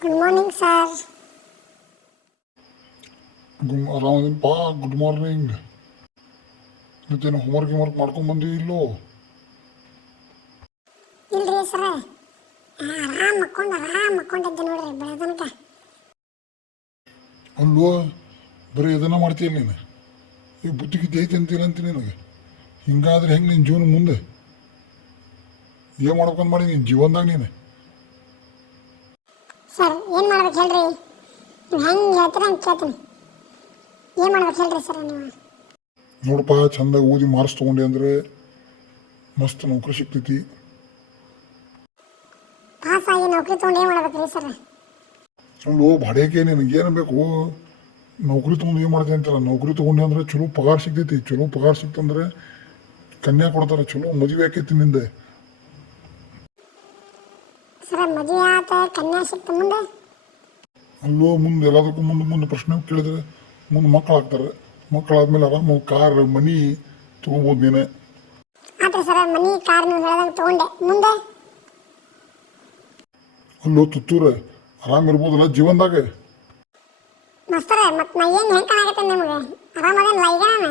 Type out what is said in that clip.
Good morning sir good ಆರಾಮದಿನಪ್ಪ good morning ಮತ್ತೇನು homework ಗಿಮ್ವರ್ಕ್ ಮಾಡ್ಕೊಂಡು ಬಂದಿ ಇಲ್ಲೋ? ಇಲ್ರಿ ಸರ. ಆರಾಮ್ ಮಕ್ಕೊಂಡು ಆರಾಮ್ ಮಕ್ಕೊಂಡಿದ್ದೆ ನೋಡ್ರಿ ಬೆಳತನಕ ಅಲ್ವೋ ಬರೀ ಇದನ್ನ ಮಾಡ್ತೀಯ ನೀನು? ಈ ಬುದ್ಧಿ ಗಿದ್ದೆ ಐತಿ ಅಂತಿಲ್ಲ ಅಂತ ನಿನಗೆ. ಹಿಂಗಾದ್ರೆ ಹೆಂಗೆ ನಿನ್ನ ಜೀವನ ಮುಂದೆ? ಏನು ಮಾಡ್ಕೊಂಡು ಮಾಡಿ ನಿನ್ನ ಜೀವನದಾಗ ನೀನು? ಸರ್ ಏನು ಮಾಡ್ಬೇಕು ಹೇಳ್ರಿ? ನೀವು ಹೆಂಗೆ ಹೇಳ್ತೀರ ಹಂಗೆ ಕೇಳ್ತೀನಿ. ಏನು ಮಾಡ್ಬೇಕು ಹೇಳ್ರಿ ಸರ್ ನೀವು? ನೋಡಪ್ಪ ಚಂದ ಓದಿ ಮಾರ್ಕ್ಸ್ ತೊಗೊಂಡೆ ಅಂದರೆ ಮಸ್ತ್ ನೌಕರಿ ಸಿಗ್ತೈತಿ. ಪಾಸ್ ಆಗಿ ನೌಕರಿ ತೊಗೊಂಡು ಏನು ಮಾಡ್ಬೇಕು ರೀ ಸರ್? ಅಲ್ಲೋ ಬಾಡ್ಯಾಕೆ ನಿನಗೇನು ಏನು ಬೇಕು? ನೌಕರಿ ತೊಗೊಂಡು ಏನು ಮಾಡ್ತೀನಿ ಅಂತಲ್ಲ ನೌಕರಿ ತೊಗೊಂಡೆ ಅಂದ್ರೆ ಚಲೋ ಪಗಾರ ಸಿಗ್ತೈತಿ. ಚಲೋ ಪಗಾರ ಸಿಕ್ತಂದ್ರೆ ಕನ್ಯಾ ಕೊಡ್ತಾರೆ ಚಲೋ ಮದುವೆ ಆಕೈತಿ ನಿಂದೆ. ಸರ ಮದುವೆ ಆತ ಕನ್ಯಾ ಸಿಕ್ತು ಮುಂದೆ? ಅಲ್ಲೋ ಮುಂದೆ ಎಲ್ಲದಕ್ಕೂ ಮುಂದೆ ಮುಂದೆ ಪ್ರಶ್ನೆ ಕೇಳಿದ್ರೆ ಮುಂದೆ ಮಕ್ಕಳು ಆಗ್ತಾರೆ ಮಕ್ಕಳಾದ್ಮೇಲೆ ಆರಾಮ ಕಾರ್ ಮನಿ ತಗೋಬಹುದು ನೀನೆ. ಆತ ಸರ ಮನಿ ಕಾರ್ ನೀವು ಹೇಳ್ದಂಗೆ ತಗೊಂಡೆ. ಮುಂದೆ? ಅಲ್ಲೋ ತುತ್ತೂರ ಆರಾಮ ಇರ್ಬೋದಲ್ಲ ಜೀವನದಾಗ? ಮಸ್ತರ ಮತ್ತೆ ನಾ ಏನು ಹೆಂಗೆ ಕಾಣಾಗತ್ತೆ ನಿಮಗೆ? ಆರಾಮದೇನಲ್ಲ ಈಗ ನಾನು?